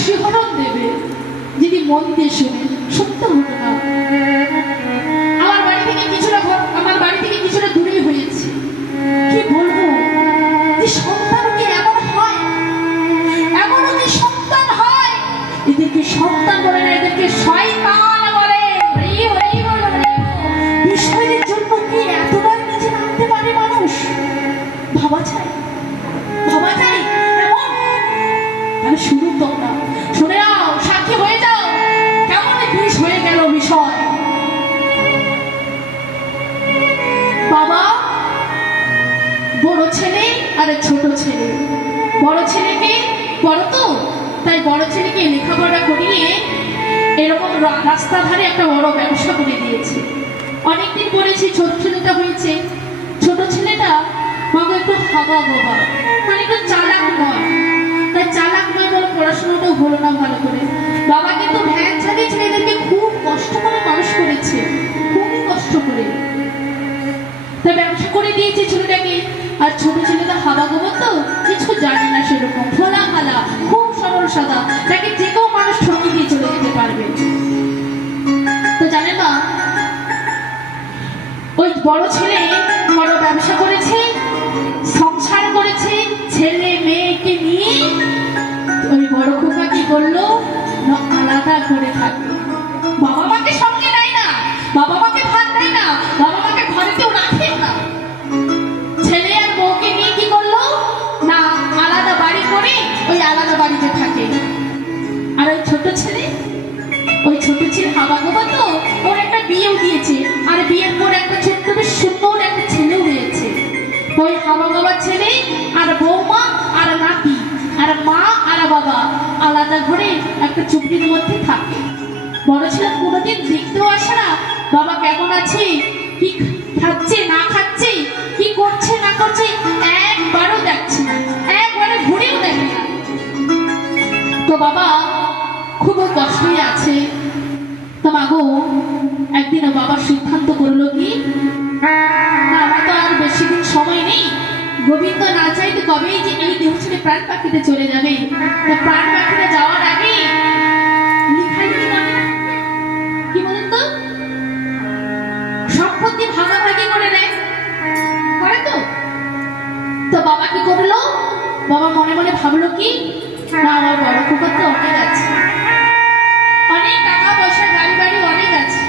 শিহরণ দেবে যদি মন দিয়ে শুনে। সত্য ঘটনা, আমার বাড়ি থেকে কিছুটা দূরেই হয়েছে। কি বলবো, যে সন্তান কি এমন হয়, এমনও কি সন্তান হয়, এদেরকে সন্তান বলে না, এদেরকে শয়তান বলে। বিষয়ের জন্য কি এতবার নিচে নামতে পারে মানুষ? ভাবা যায়, ভাবা যায় এমন? আমি শুরু তোমরা শুনে নাও, সাক্ষী হয়ে যাও কেমন বিষ হয়ে গেল বিষয়। বাবা বড় ছেলে আর ছোট ছেলে, বড় ছেলেকে বড় তো তাই বড় ছেলেকে লেখাপড়া করিয়ে এরকম রাস্তা ধারে একটা বড় ব্যবসা করে দিয়েছে। অনেকদিন পরেছি ছোট ছেলেটা হয়েছে। ছোট ছেলেটা মাকে একটু হাবা গোবা, মানে একটু চালাক নয়, তাই চালাক নয় বলে পড়াশোনাটাও হলো না ভালো করে। বাবা কিন্তু ভ্যান চালিয়ে ছেলেদেরকে খুব কষ্ট করে মানুষ করেছে, খুবই কষ্ট করে, তাই ব্যবসা করে দিয়েছে ছেলেটাকে। আর ছোট ছেলেটা হাবা গোবা তো কিছু জানে না, সেরকম খোলা খালা, খুব সরল সাদা, তাকে যে কেউ মানুষ ঠকিয়ে দিয়ে চলে যেতে পারবে। তো জানে না, ওই বড় ছেলে বড় ব্যবসা করেছে, সংসার করেছে, ছেলে মেয়েকে নিয়ে ওই বড় খোকা কি করলো না, আলাদা করে থাকে। বাবা মাকে সঙ্গে নেয় না, বাবা মাকে ভাত দেয় না, বাবা মাকে ঘরেতেও রাখে না। ছেলে আর বউকে নিয়ে কি করলো না, আলাদা বাড়ি করে ওই আলাদা বাড়িতে থাকে। আর ওই ছোট ছেলে হাবা গোবা তো, ওর একটা বিয়েও দিয়েছে, আর বিয়ের পর একটা ছোট্ট বেশ সুন্দর একটা ছেলেও হয়েছে। ওই হাবা গোবা ছেলে আর বৌমা আর নাতি আর মা আর বাবা আলাদা ঘরে একটা চুপড়ির মধ্যে থাকে। বড় ছেলে কোনোদিন দেখতেও আসে না বাবা কেমন আছে, কি খাচ্ছে না খাচ্ছে, কি করছে না করছে, একবারও দেখছে না, একবারে ঘুরেও দেখে না। তো বাবা খুব কষ্টই আছে। তো মাগো একদিন বাবা সিদ্ধান্ত করলো কি, আমার তো আর বেশি দিন সময় নেই, গোবিন্দ না চাইতে কবেই যে এই দেহ ছেড়ে প্রাণ পাখিতে চলে যাবে। তো প্রাণ পাখিতে যাওয়ার আগে কি বলেন তো, সম্পত্তি ভাগাভাগি করে নেয়, করে তো। তো বাবা কি করলো, বাবা মনে মনে ভাবলো কি না, আমার বড় খোকা তো অনেক আছে, অনেক টাকা পয়সা গাড়ি বাড়ি অনেক আছে,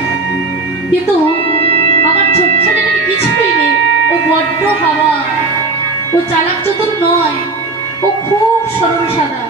কিন্তু আমার ছোট ছেলেটাকে কিছুই নেই। ও বড্ড হাওয়া, ও চালাক চতুর নয়, ও খুব সরল সাদা।